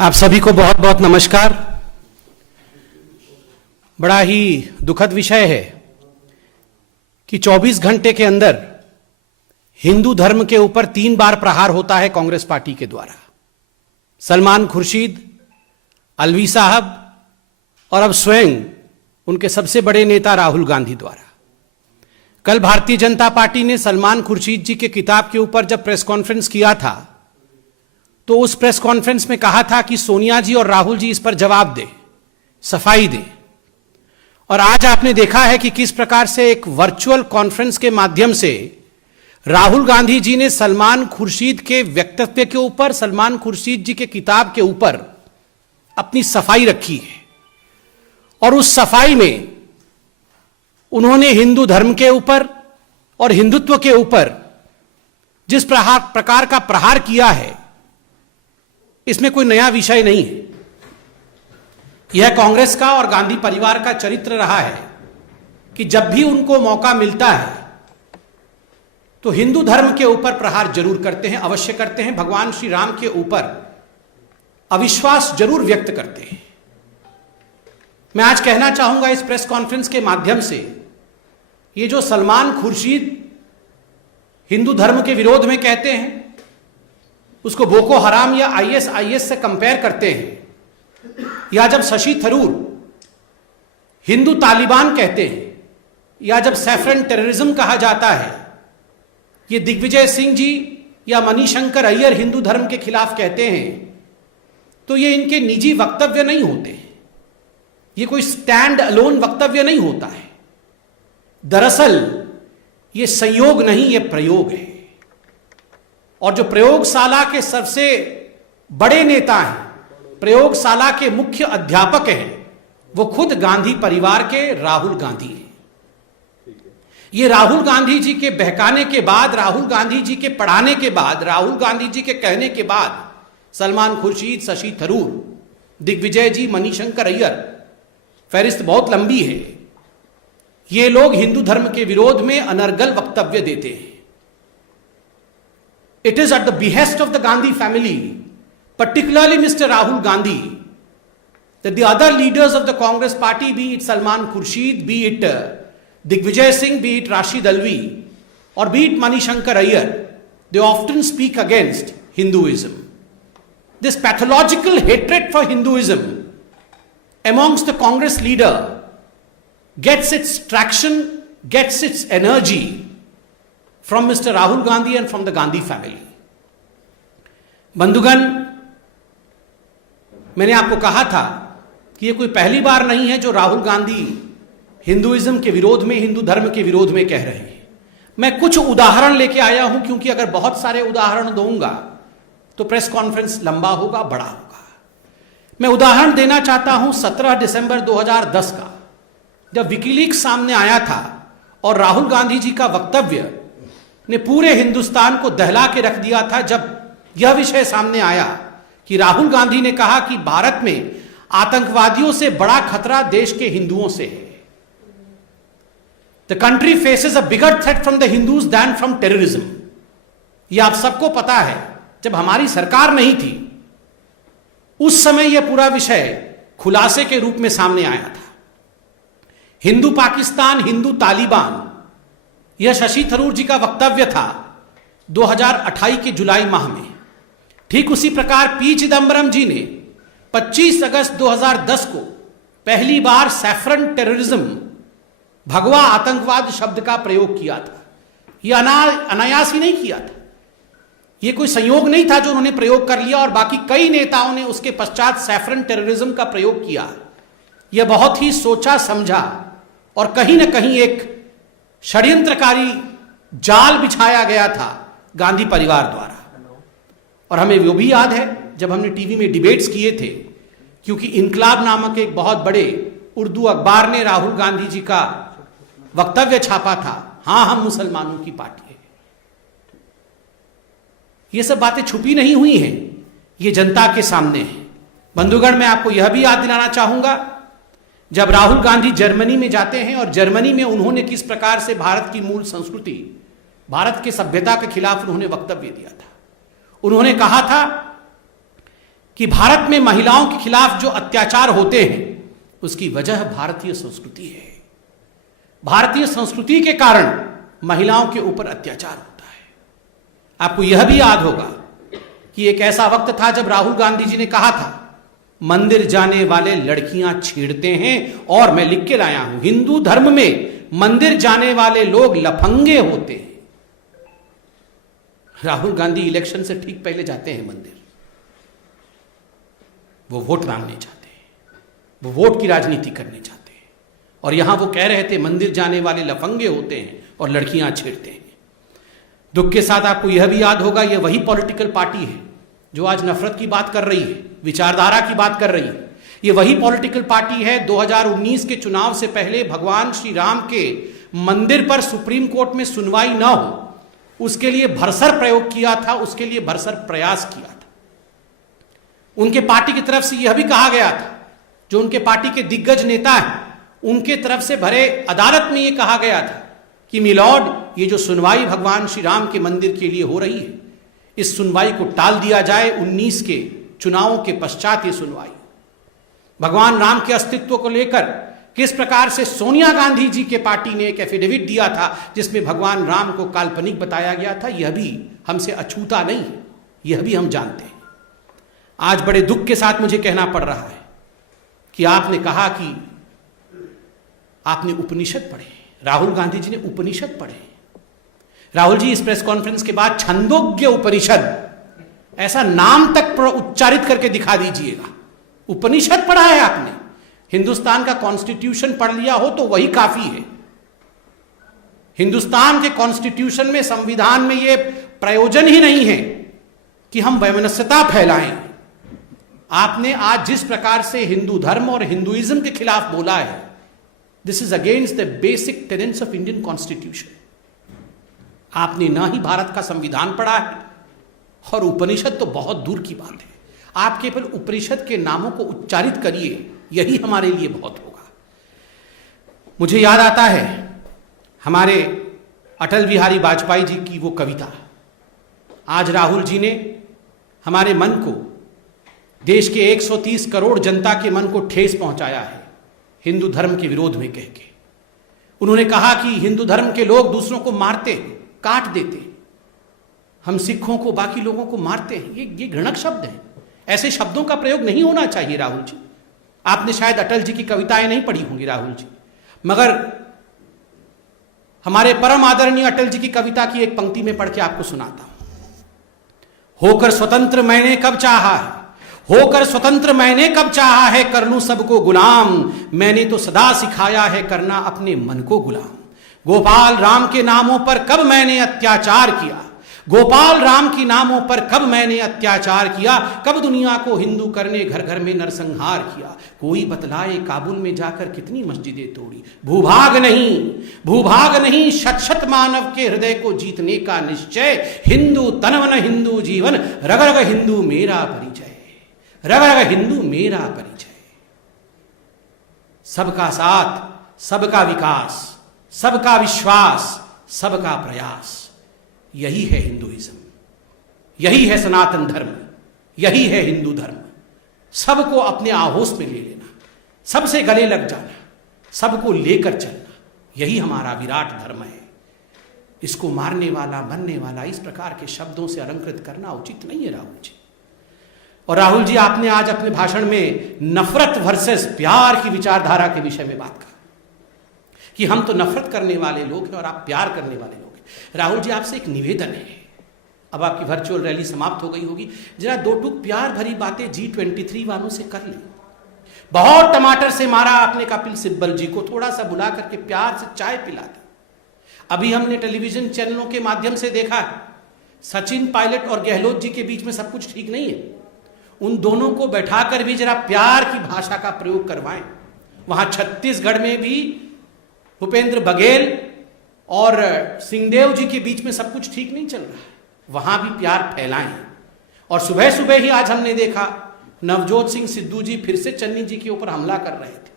आप सभी को बहुत बहुत नमस्कार। बड़ा ही दुखद विषय है कि 24 घंटे के अंदर हिंदू धर्म के ऊपर 3 बार प्रहार होता है कांग्रेस पार्टी के द्वारा। सलमान खुर्शीद, अलवी साहब और अब स्वयं उनके सबसे बड़े नेता राहुल गांधी द्वारा। कल भारतीय जनता पार्टी ने सलमान खुर्शीद जी के किताब के ऊपर जब प्रेस कॉन्फ्रेंस किया था तो उस प्रेस कॉन्फ्रेंस में कहा था कि सोनिया जी और राहुल जी इस पर जवाब दें, सफाई दें। और आज आपने देखा है कि किस प्रकार से एक वर्चुअल कॉन्फ्रेंस के माध्यम से राहुल गांधी जी ने सलमान खुर्शीद के वक्तव्य के ऊपर, सलमान खुर्शीद जी के किताब के ऊपर अपनी सफाई रखी है। और उस सफाई में उन्होंने हिंदू धर्म के ऊपर और हिंदुत्व के ऊपर जिस प्रकार का प्रहार किया है, इसमें कोई नया विषय नहीं है। यह कांग्रेस का और गांधी परिवार का चरित्र रहा है कि जब भी उनको मौका मिलता है तो हिंदू धर्म के ऊपर प्रहार जरूर करते हैं, अवश्य करते हैं। भगवान श्री राम के ऊपर अविश्वास जरूर व्यक्त करते हैं। मैं आज कहना चाहूंगा इस प्रेस कॉन्फ्रेंस के माध्यम से, ये जो सलमान खुर्शीद हिंदू धर्म के विरोध में कहते हैं, उसको बोको हराम या आईएस से कंपेयर करते हैं, या जब शशि थरूर हिंदू तालिबान कहते हैं, या जब सैफरन टेररिज्म कहा जाता है, ये दिग्विजय सिंह जी या मणिशंकर अय्यर हिंदू धर्म के खिलाफ कहते हैं, तो ये इनके निजी वक्तव्य नहीं होते, ये कोई स्टैंड अलोन वक्तव्य नहीं होता है। दरअसल ये संयोग नहीं, ये प्रयोग है। और जो प्रयोगशाला के सबसे बड़े नेता हैं, प्रयोगशाला के मुख्य अध्यापक हैं, वो खुद गांधी परिवार के राहुल गांधी हैं। ये राहुल गांधी जी के बहकाने के बाद, राहुल गांधी जी के पढ़ाने के बाद, राहुल गांधी जी के कहने के बाद सलमान खुर्शीद, शशि थरूर, दिग्विजय जी, मणिशंकर अय्यर, फहरिस्त बहुत लंबी है, ये लोग हिंदू धर्म के विरोध में अनर्गल वक्तव्य देते हैं। It is at the behest of the Gandhi family, particularly Mr. Rahul Gandhi, that the other leaders of the Congress party, be it Salman Khurshid, be it Digvijay Singh, be it Rashid Alvi, or be it Manishankar Aiyar, they often speak against Hinduism. This pathological hatred for Hinduism amongst the Congress leader gets its traction, gets its energy from Mr. Rahul Gandhi and from the Gandhi family. बंधुगण, मैंने आपको कहा था कि ये कोई पहली बार नहीं है जो राहुल गांधी हिंदुइज्म के विरोध में, हिंदू धर्म के विरोध में कह रहे हैं। मैं कुछ उदाहरण लेके आया हूं, क्योंकि अगर बहुत सारे उदाहरण दूंगा तो प्रेस कॉन्फ्रेंस लंबा होगा, बड़ा होगा। मैं उदाहरण देना चाहता हूं 17 दिसंबर 2010 का, जब विकीलीक्स सामने आया था और राहुल गांधी जी का वक्तव्य ने पूरे हिंदुस्तान को दहला के रख दिया था। जब यह विषय सामने आया कि राहुल गांधी ने कहा कि भारत में आतंकवादियों से बड़ा खतरा देश के हिंदुओं से है। The country faces a bigger threat from the Hindus than from terrorism. यह आप सबको पता है। जब हमारी सरकार नहीं थी उस समय यह पूरा विषय खुलासे के रूप में सामने आया था। हिंदू पाकिस्तान, हिंदू तालिबान, यह शशि थरूर जी का वक्तव्य था 2028 के जुलाई माह में। ठीक उसी प्रकार पी चिदम्बरम जी ने 25 अगस्त 2010 को पहली बार सैफरन टेररिज्म, भगवा आतंकवाद शब्द का प्रयोग किया था। यह अनायास ही नहीं किया था, यह कोई संयोग नहीं था जो उन्होंने प्रयोग कर लिया और बाकी कई नेताओं ने उसके पश्चात सैफरन टेररिज्म का प्रयोग किया। यह बहुत ही सोचा समझा और कहीं ना कहीं एक षड्यंत्रकारी जाल बिछाया गया था गांधी परिवार द्वारा। और हमें वो भी याद है जब हमने टीवी में डिबेट्स किए थे, क्योंकि इनकलाब नामक एक बहुत बड़े उर्दू अखबार ने राहुल गांधी जी का वक्तव्य छापा था, हां हम मुसलमानों की पार्टी है। ये सब बातें छुपी नहीं हुई हैं, ये जनता के सामने है। बंधुगण, मैं आपको यह भी याद दिलाना चाहूंगा, जब राहुल गांधी जर्मनी में जाते हैं और जर्मनी में उन्होंने किस प्रकार से भारत की मूल संस्कृति, भारत की सभ्यता के खिलाफ उन्होंने वक्तव्य दिया था। उन्होंने कहा था कि भारत में महिलाओं के खिलाफ जो अत्याचार होते हैं उसकी वजह भारतीय संस्कृति है। भारतीय संस्कृति के कारण महिलाओं के ऊपर अत्याचार होता है। आपको यह भी याद होगा कि एक ऐसा वक्त था जब राहुल गांधी जी ने कहा था मंदिर जाने वाले लड़कियां छेड़ते हैं, और मैं लिख के लाया हूं हिंदू धर्म में मंदिर जाने वाले लोग लफंगे होते हैं। राहुल गांधी इलेक्शन से ठीक पहले जाते हैं मंदिर, वो वोट मांगने जाते हैं, वो वोट की राजनीति करने जाते हैं, और यहां वो कह रहे थे मंदिर जाने वाले लफंगे होते हैं और लड़कियां छेड़ते हैं। दुख के साथ आपको यह भी याद होगा यह वही पॉलिटिकल पार्टी है जो आज नफरत की बात कर रही है, विचारधारा की बात कर रही है। यह वही पॉलिटिकल पार्टी है 2019 के चुनाव से पहले भगवान श्री राम के मंदिर पर सुप्रीम कोर्ट में सुनवाई न हो उसके लिए भरसर प्रयोग किया था, उसके लिए भरसर प्रयास किया था। उनके पार्टी की तरफ से यह भी कहा गया था, जो उनके पार्टी के दिग्गज नेता हैं उनके तरफ से भरे अदालत में यह कहा गया था कि मिलॉर्ड, ये जो सुनवाई भगवान श्री राम के मंदिर के लिए हो रही है इस सुनवाई को टाल दिया जाए। 19 के चुनावों के पश्चात ये सुनवाई भगवान राम के अस्तित्व को लेकर किस प्रकार से सोनिया गांधी जी के पार्टी ने एक एफिडेविट दिया था जिसमें भगवान राम को काल्पनिक बताया गया था, यह भी हमसे अछूता नहीं, यह भी हम जानते हैं। आज बड़े दुख के साथ मुझे कहना पड़ रहा है कि आपने कहा कि आपने उपनिषद पढ़े, राहुल गांधी जी ने उपनिषद पढ़े। राहुल जी इस प्रेस कॉन्फ्रेंस के बाद छंदोग्य उपनिषद ऐसा नाम तक उच्चारित करके दिखा दीजिएगा। उपनिषद पढ़ा है आपने, हिंदुस्तान का कॉन्स्टिट्यूशन पढ़ लिया हो तो वही काफी है। हिंदुस्तान के कॉन्स्टिट्यूशन में, संविधान में यह प्रयोजन ही नहीं है कि हम वैमनस्यता फैलाएं। आपने आज जिस प्रकार से हिंदू धर्म और हिंदुइज्म के खिलाफ बोला है, this is against the basic tenants of Indian constitution. आपने ना ही भारत का संविधान पढ़ा है और उपनिषद तो बहुत दूर की बात है। आप केवल उपनिषद के नामों को उच्चारित करिए, यही हमारे लिए बहुत होगा। मुझे याद आता है हमारे अटल बिहारी वाजपेयी जी की वो कविता। आज राहुल जी ने हमारे मन को, देश के 130 करोड़ जनता के मन को ठेस पहुंचाया है हिंदू धर्म के विरोध में कह के। उन्होंने कहा कि हिंदू धर्म के लोग दूसरों को मारते, काट देते, हम सिखों को, बाकी लोगों को मारते हैं। ये घृणक शब्द हैं, ऐसे शब्दों का प्रयोग नहीं होना चाहिए। राहुल जी, आपने शायद अटल जी की कविताएं नहीं पढ़ी होंगी राहुल जी, मगर हमारे परम आदरणीय अटल जी की कविता की एक पंक्ति में पढ़ के आपको सुनाता हूं। होकर स्वतंत्र मैंने कब चाहा है, होकर स्वतंत्र मैंने कब चाहा है, कर लूं सबको गुलाम, मैंने तो सदा सिखाया है करना अपने मन को गुलाम। गोपाल राम के नामों पर कब मैंने अत्याचार किया, गोपाल राम की नामों पर कब मैंने अत्याचार किया, कब दुनिया को हिंदू करने घर घर में नरसंहार किया। कोई बतलाए काबुल में जाकर कितनी मस्जिदें तोड़ी, भूभाग नहीं शत शत मानव के हृदय को जीतने का निश्चय। हिंदू तनवन हिंदू जीवन, रग रग हिंदू मेरा परिचय, रग रग हिंदू मेरा परिचय। सबका साथ, सबका विकास, सबका विश्वास, सबका प्रयास, यही है हिंदुइज्म, यही है सनातन धर्म, यही है हिंदू धर्म। सबको अपने आहोश में ले लेना, सबसे गले लग जाना, सबको लेकर चलना, यही हमारा विराट धर्म है। इसको मारने वाला, मरने वाला, इस प्रकार के शब्दों से अलंकृत करना उचित नहीं है राहुल जी। और राहुल जी, आपने आज अपने भाषण में नफरत वर्सेस प्यार की विचारधारा के विषय में बात कहा कि हम तो नफरत करने वाले लोग हैं और आप प्यार करने वाले लोग हैं। राहुल जी, आपसे एक निवेदन है, अब आपकी वर्चुअल रैली समाप्त हो गई होगी, जरा दो टूक प्यार भरी बातें G23 वालों से कर लें। बहुत टमाटर से मारा आपने कपिल सिब्बल जी को, थोड़ा सा बुला करके प्यार से चाय पिला दी। अभी हमने टेलीविजन चैनलों के माध्यम से देखा सचिन पायलट और गहलोत जी के बीच में सब कुछ ठीक नहीं है, उन दोनों को बैठाकर भी जरा प्यार की भाषा का प्रयोग करवाएं। वहां छत्तीसगढ़ में भी भूपेंद्र बघेल और सिंहदेव जी के बीच में सब कुछ ठीक नहीं चल रहा है, वहां भी प्यार फैलाएं। और सुबह सुबह ही आज हमने देखा नवजोत सिंह सिद्धू जी फिर से चन्नी जी के ऊपर हमला कर रहे थे,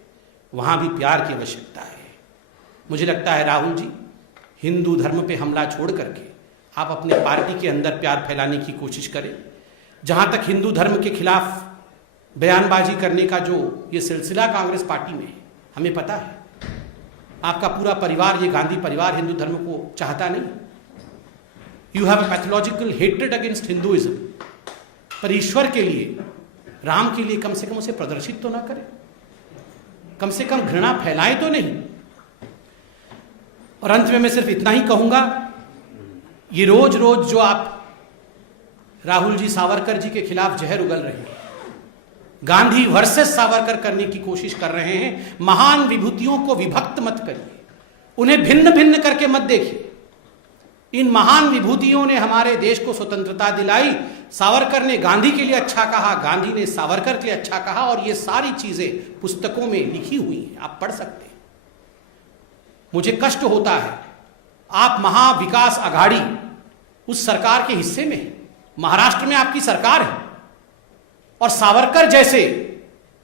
वहां भी प्यार की आवश्यकता है। मुझे लगता है राहुल जी, हिंदू धर्म पे हमला छोड़ करके आप अपने पार्टी के अंदर प्यार फैलाने की कोशिश करें। जहां तक हिंदू धर्म के खिलाफ बयानबाजी करने का जो ये सिलसिला कांग्रेस पार्टी में है, हमें पता है आपका पूरा परिवार, ये गांधी परिवार हिंदू धर्म को चाहता नहीं। You have a pathological hatred against Hinduism. पर ईश्वर के लिए, राम के लिए कम से कम उसे प्रदर्शित तो ना करें, कम से कम घृणा फैलाए तो नहीं। और अंत में मैं सिर्फ इतना ही कहूंगा, ये रोज रोज जो आप राहुल जी सावरकर जी के खिलाफ जहर उगल रहे हैं, गांधी वर्सेस सावरकर करने की कोशिश कर रहे हैं, महान विभूतियों को विभक्त मत करिए, उन्हें भिन्न भिन्न करके मत देखिए। इन महान विभूतियों ने हमारे देश को स्वतंत्रता दिलाई। सावरकर ने गांधी के लिए अच्छा कहा, गांधी ने सावरकर के लिए अच्छा कहा, और ये सारी चीजें पुस्तकों में लिखी हुई हैं, आप पढ़ सकते हैं। मुझे कष्ट होता है, आप महाविकास आघाड़ी उस सरकार के हिस्से में हैं, महाराष्ट्र में आपकी सरकार है, और सावरकर जैसे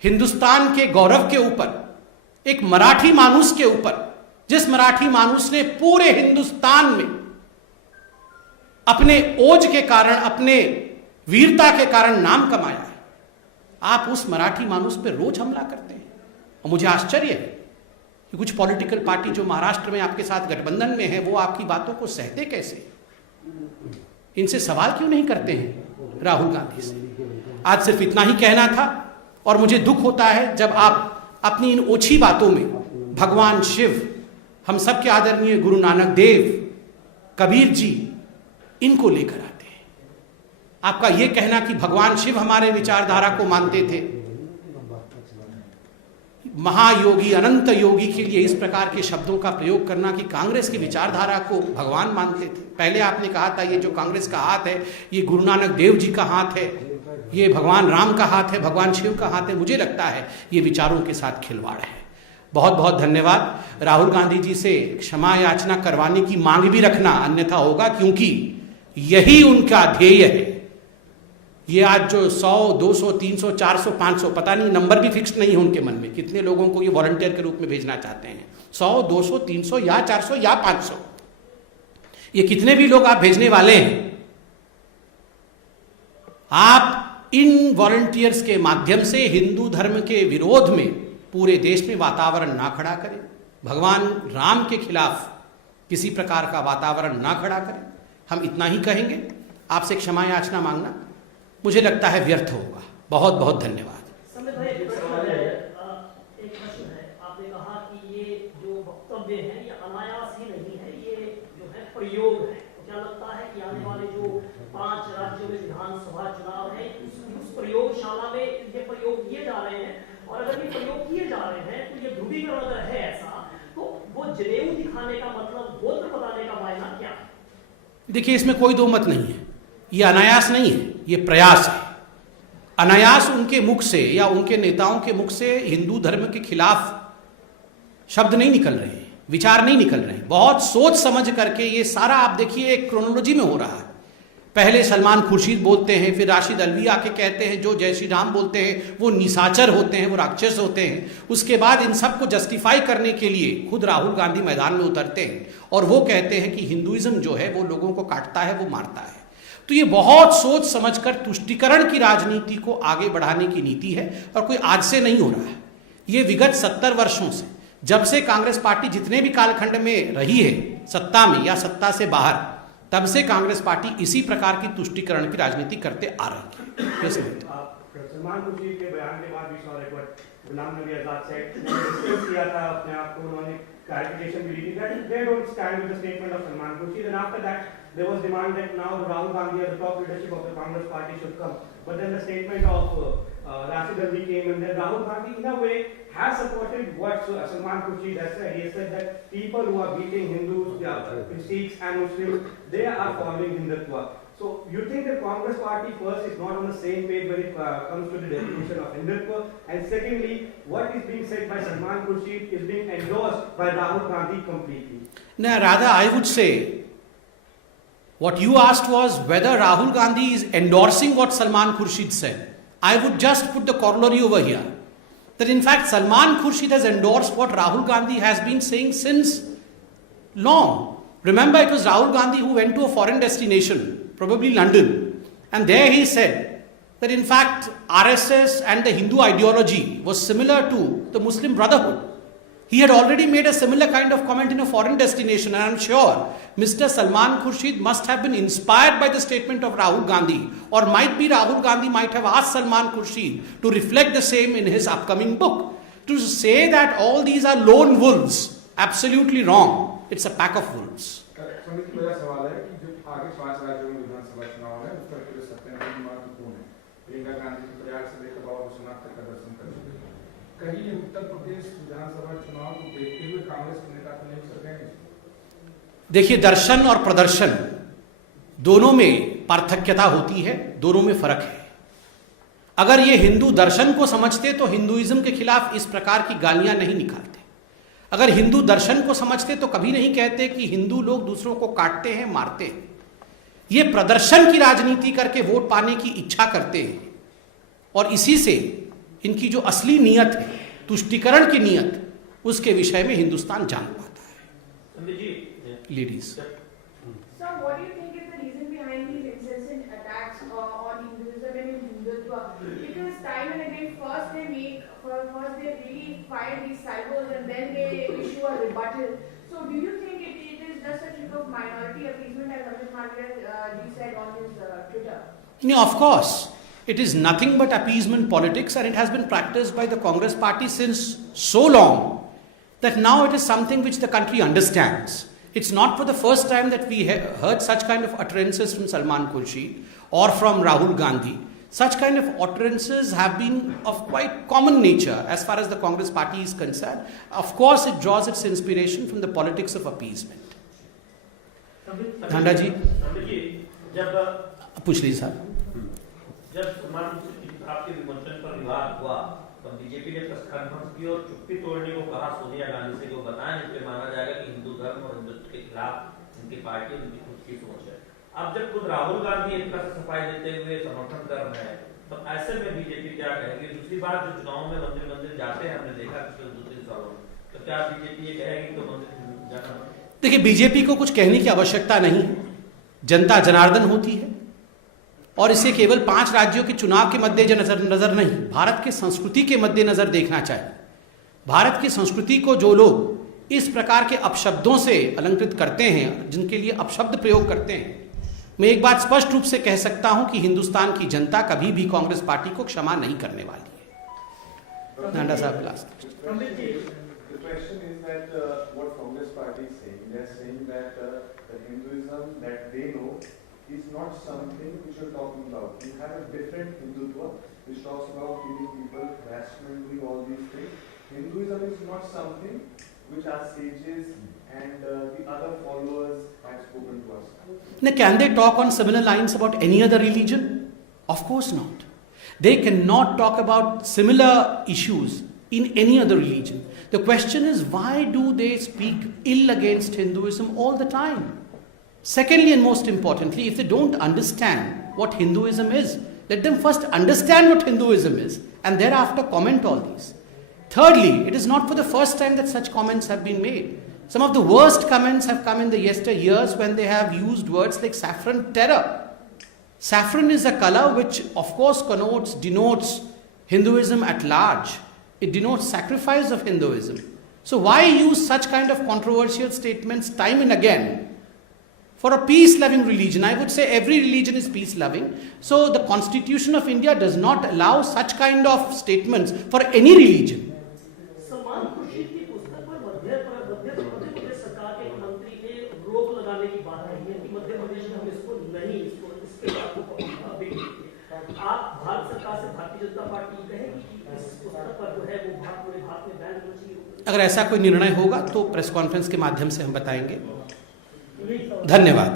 हिंदुस्तान के गौरव के ऊपर, एक मराठी मानुस के ऊपर, जिस मराठी मानुस ने पूरे हिंदुस्तान में अपने ओज के कारण, अपने वीरता के कारण नाम कमाया है, आप उस मराठी मानुस पर रोज हमला करते हैं। और मुझे आश्चर्य है कि कुछ पॉलिटिकल पार्टी जो महाराष्ट्र में आपके साथ गठबंधन में है, वो आपकी बातों को सहते कैसे, इनसे सवाल क्यों नहीं करते हैं राहुल गांधी से। आज सिर्फ इतना ही कहना था, और मुझे दुख होता है जब आप अपनी इन ओछी बातों में भगवान शिव, हम सबके आदरणीय गुरु नानक देव, कबीर जी, इनको लेकर आते हैं। आपका यह कहना कि भगवान शिव हमारे विचारधारा को मानते थे, महायोगी अनंत योगी के लिए इस प्रकार के शब्दों का प्रयोग करना कि कांग्रेस की विचारधारा को भगवान मानते थे। पहले आपने कहा था ये जो कांग्रेस का हाथ है, ये गुरु नानक देव जी का हाथ है, ये भगवान राम का हाथ है, भगवान शिव का हाथ है। मुझे लगता है ये विचारों के साथ खिलवाड़ है। बहुत बहुत धन्यवाद। राहुल गांधी जी से क्षमा याचना करवाने की मांग भी रखना अन्यथा होगा, क्योंकि यही उनका ध्येय है। ये आज जो 100, 200, 300, 400, 500, पता नहीं, नंबर भी फिक्स नहीं है उनके मन में, कितने लोगों को ये वॉलंटियर के रूप में भेजना चाहते हैं, 100, 200, 300 या 400 या 500, ये कितने भी लोग आप भेजने वाले हैं, आप इन वॉलंटियर्स के माध्यम से हिंदू धर्म के विरोध में पूरे देश में वातावरण ना खड़ा करें, भगवान राम के खिलाफ किसी प्रकार का वातावरण ना खड़ा करें। हम इतना ही कहेंगे, आपसे क्षमा याचना मांगना मुझे लगता है व्यर्थ होगा। बहुत बहुत धन्यवाद। एक प्रश्न है, आपने कहा कि ये जो वक्तव्य है ये अनायास ही नहीं है, ये जो है प्रयोग है। क्या लगता है कि आने वाले जो 5 राज्यों में विधानसभा चुनाव है, उस प्रयोगशाला में ये प्रयोग किए जा रहे हैं, और अगर ये प्रयोग किए जा रहे हैं तो ये ध्रुवीकरण अगर है ऐसा, तो वो जनेऊ दिखाने का मतलब, गोत्र बताने का मायना क्या है? देखिए, इसमें कोई दो मत नहीं है, ये अनायास नहीं है, ये प्रयास है। अनायास उनके मुख से या उनके नेताओं के मुख से हिंदू धर्म के खिलाफ शब्द नहीं निकल रहे हैं, विचार नहीं निकल रहे हैं। बहुत सोच समझ करके ये सारा, आप देखिए, एक क्रोनोलॉजी में हो रहा है। पहले सलमान खुर्शीद बोलते हैं, फिर राशिद अलवी आके कहते हैं जो जय श्री राम बोलते हैं वो निशाचर होते हैं, वो राक्षस होते हैं। उसके बाद इन सब को जस्टिफाई करने के लिए खुद राहुल गांधी मैदान में उतरते हैं और वो कहते हैं कि हिंदुइज्म जो है वो लोगों को काटता है, वो मारता है। तो ये बहुत सोच समझकर तुष्टीकरण की राजनीति को आगे बढ़ाने की नीति है, और कोई आज से नहीं हो रहा है। ये विगत 70 वर्षों से, जब से कांग्रेस पार्टी जितने भी कालखंड में रही है, सत्ता में या सत्ता से बाहर, तब से कांग्रेस पार्टी इसी प्रकार की तुष्टीकरण की राजनीति करते आ रही है। सलमान खुर्शीद के बयान के बाद भी गुलाम नबी आजाद सेठ ने डिस्कस किया था अपने आप को, उन्होंने clarification भी दी थी that they don't stand with the statement of Salman Khurshid, and after that there was demand that now Rahul Gandhi as the top leadership of the Congress party should come, but then the statement of Rashid Alvi came, and then Rahul Gandhi in a way has supported what Salman Khurshid has said. He has said that people who are beating Hindus, Sikhs and Muslims, they are following Hindutva. So you think the Congress party first is not on the same page when it comes to the definition of Hindutva, and secondly, what is being said by Salman Khurshid is being endorsed by Rahul Gandhi completely? No, rather I would say, what you asked was whether Rahul Gandhi is endorsing what Salman Khurshid said. I would just put the corollary over here, that in fact Salman Khurshid has endorsed what Rahul Gandhi has been saying since long. Remember, it was Rahul Gandhi who went to a foreign destination, probably London, and there he said that in fact RSS and the Hindu ideology was similar to the Muslim Brotherhood. He had already made a similar kind of comment in a foreign destination, and I'm sure Mr. Salman Khurshid must have been inspired by the statement of Rahul Gandhi, or might be Rahul Gandhi might have asked Salman Khurshid to reflect the same in his upcoming book. To say that all these are lone wolves, absolutely wrong. It's a pack of wolves. समिति मेरा सवाल है कि जो आगे 5 राज्यों में विधानसभा चुनाव है उत्तर प्रदेश अत्यंत महत्वपूर्ण है। प्रियंका गांधी जी प्रयाग से लेकर बाबा विश्वनाथ तक का दर्शन कर चुके हैं। कहीं उत्तर प्रदेश विधानसभा चुनाव को देखते हुए कांग्रेस के नेता को नहीं कर रहे हैं। देखिए, दर्शन और प्रदर्शन दोनों में पार्थक्यता होती है, दोनों में फर्क है। अगर ये हिंदू दर्शन को समझते तो हिंदुइज्म के खिलाफ इस प्रकार की गालियां नहीं निकालते। अगर हिंदू दर्शन को समझते तो कभी नहीं कहते कि हिंदू लोग दूसरों को काटते हैं, मारते हैं। ये प्रदर्शन की राजनीति करके वोट पाने की इच्छा करते हैं, और इसी से इनकी जो असली नियत है, तुष्टीकरण की नियत, उसके विषय में हिंदुस्तान जान पाता है। Ladies, Sir, what do you think is the reason behind these incessant attacks on Hinduism and Hindutva? Because time and again, first they really fire these salvos and then they issue a rebuttal. So, do you think it is just a trick of minority appeasement, as Amit Malviya ji said on his Twitter? no, of course, it is nothing but appeasement politics, and it has been practiced by the Congress party since so long that now it is something which the country understands. It's not for the first time that we heard such kind of utterances from Salman Khurshid or from Rahul Gandhi. Such kind of utterances have been of quite common nature as far as the Congress party is concerned. Of course, it draws its inspiration from the politics of appeasement. Dhanda ji, पूछ लीजिए साहब। जब सलमान खुर्शीद आपके विमोचन पर विवाद हुआ तो बीजेपी ने प्रेस कॉन्फ्रेंस की और चुप्पी तोड़ने को कहा सोनिया गांधी से, को बताया इसलिए माना जाएगा कि हिंदू धर्म और हिंदुत्व के खिलाफ उनकी पार्टी उनकी खुद की सोच है। अब जब खुद राहुल गांधी एक तरह से सफाई देते हुए समर्थन कर रहे हैं, तो ऐसे में बीजेपी क्या कहेगी? दूसरी बात, जो चुनाव में मंदिर जाते हैं, हमने देखा पिछले 2-3 सालों में, तो क्या बीजेपी ये कहेगी तो मंदिर जाना? देखिए, बीजेपी को कुछ कहने की आवश्यकता नहीं है। जनता जनार्दन होती है, और इसे केवल 5 राज्यों के चुनाव के मद्देनजर नहीं, भारत के संस्कृति के मद्देनजर देखना चाहिए। भारत की संस्कृति को जो लोग इस प्रकार के अपशब्दों से अलंकृत करते हैं, जिनके लिए अपशब्द प्रयोग करते हैं, मैं एक बात स्पष्ट रूप से कह सकता हूं कि हिंदुस्तान की जनता कभी भी कांग्रेस पार्टी को क्षमा नहीं करने वाली है। नांडा साहब, last The question is that what Congress party is saying, they are saying that the Hinduism that they know is not something which you're talking about. You have a different Hindutva which talks about killing people, harassment, doing all these things. Hinduism is not something which our sages and the other followers have spoken to us. Now, can they talk on similar lines about any other religion? Of course not. They cannot talk about similar issues in any other religion. The question is, why do they speak ill against Hinduism all the time? Secondly, and most importantly, if they don't understand what Hinduism is, let them first understand what Hinduism is and thereafter comment all these. Thirdly, it is not for the first time that such comments have been made. Some of the worst comments have come in the yesteryears when they have used words like saffron terror. Saffron is a color which of course denotes Hinduism at large. It denotes sacrifice of Hinduism. So why use such kind of controversial statements time and again for a peace-loving religion? I would say every religion is peace-loving. So the Constitution of India does not allow such kind of statements for any religion. Salman Khurshid की पुस्तक पर मध्य प्रदेश सरकार के एक मंत्री ने रोक लगाने की बात कही है कि मध्य प्रदेश में हम इसको नहीं, इसके आप भारत सरकार से भारतीय जनता पार्टी कहेगी कि इस पुस्तक पर जो है वो पूरे भारत में बैन होना चाहिए? अगर ऐसा कोई निर्णय होगा तो प्रेस कॉन्फ्रेंस के माध्यम से हम बताएंगे। धन्यवाद।